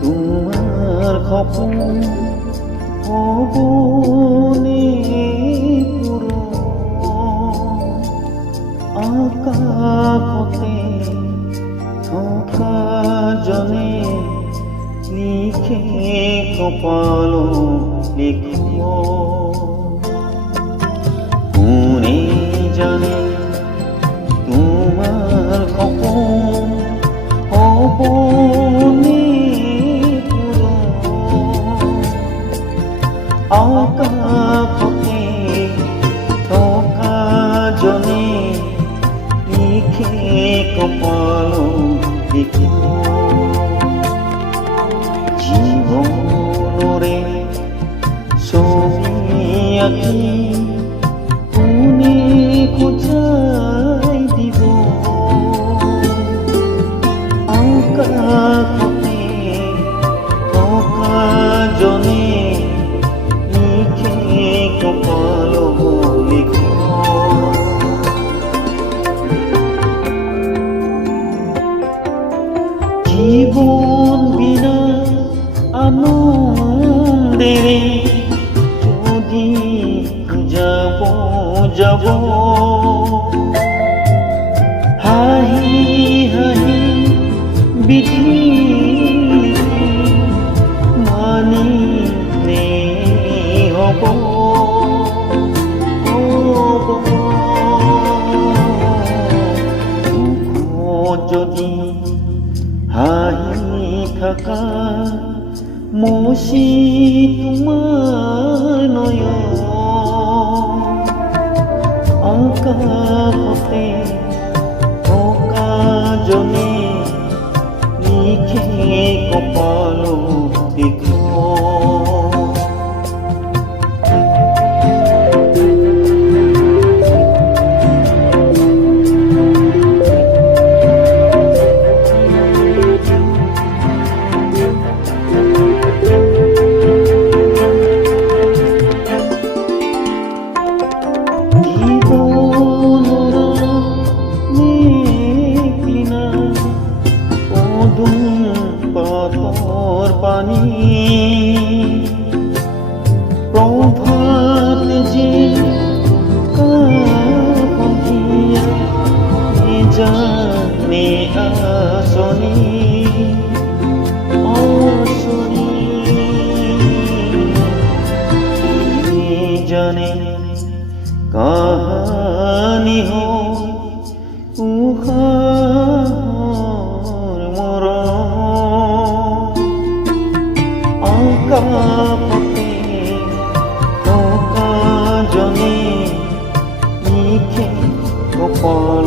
তোমাৰ সপোন হ'বনে পূৰণ? আকাশতে থকা জনে লিখে কপালত লিখন। কোনে জানে তোমাৰ সপোন হ'বনে পূৰণ? আকাশতে থকা জনে লিখে কপালত লিখন। জীৱনৰে ছবি আঁকি কোনে সজাই দিব? আকাশতে থকা জনে লিখে কপালত লিখন। জীবন বিনা আনন্দেৰে যদি যাব হাঁহি হাঁহি বিধি মানিলে হ'ব। যদি হাঁহি থাকা মচি তোমাৰ নয়ন। আকাশতে থকা জনে লিখে কপালত লিখন। পাতৰ পানী প্ৰভাত যে কাষৰীয়া জানে আঁচনি জানে কাহানি হয় উষাৰ মৰম। আকাশতে থকা জনে লিখে কপালত